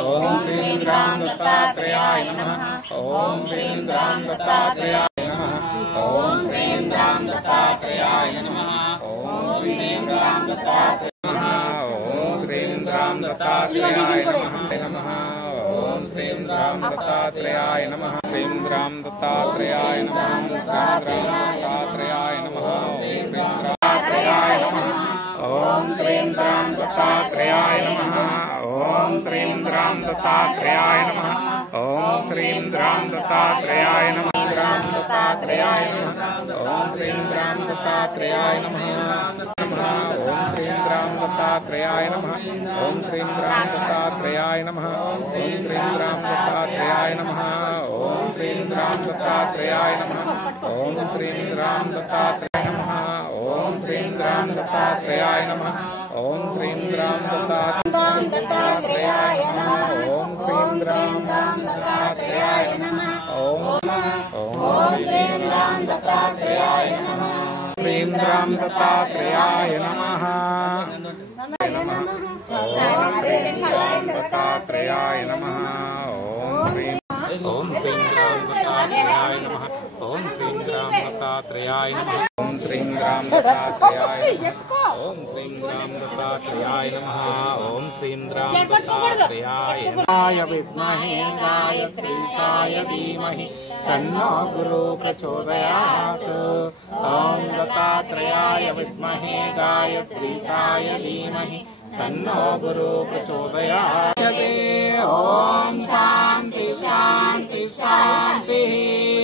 ओम श्रीं ग्राम दत्तात्रेयाय नमः। ओम श्रीं ग्राम दत्तात्रेयाय नमः। ओम श्रीं ग्राम दत्तात्रेयाय नमः। ओम श्रीं ग्राम दत्तात्रेयाय ओम श्रीं ग्राम दत्तात्रेयाय नमः। ओम श्रीं ग्राम दत्तात्रेयाय नमः। श्रीं ग्राम दत्तात्रेयाय नमः। ओम श्रीं ग्राम दत्तात्रेयाय नमः। ओम श्रीं ग्राम दत्तात्रेयाय नमः। ओम श्रीं ग्राम दत्तात्रेयाय नमः। ग्राम दत्तात्रेयाय नमः। ओम श्रीं ग्राम दत्तात्रेयाय नमः। ओम श्रीं ग्राम दत्तात्रेयाय नमः। ओम श्रीं ग्राम दत्तात्रेयाय नमः। ओम श्रीं ग्राम दत्तात्रेयाय नमः। ओम श्रीं ग्राम दत्तात्रेयाय नमः। ओम श्रीं ग्राम दत्तात्रेयाय नमः। ओम श्रीं ग्राम दत्तात्रेयाय नमः। ओम श्रीं ग्राम दत्तात्रेयाय नमः। ओम श्रीं ग्राम दत्तात्रेयाय नमः। ओम श्रीं ग्राम दत्तात्रेयाय नमः। श्रीं ग्राम दत्तात्रेयाय नमः। दत्तात्रेयाय नमः। ओम श्रीं ग्राम दत्तात्रेयाय नमः। ओम श्रीं ग्राम दत्तात्रेयाय नमः। ओम श्रीं ग्राम दत्तात्रेयाय नमः। ओम श्रीं ग्राम दत्तात्रेयाय नमः। ओम श्रीं ग्राम दत्तात्रेयाय नमः। विद्महे गायत्रीसाय धीमहि तन्नो गुरु प्रचोदयात्। ओम दत्तात्रेयाय विद्महे गायत्रीसाय धीमहि तन्नो गुरु प्रचोदयात्। ओम शांति शांति शांति।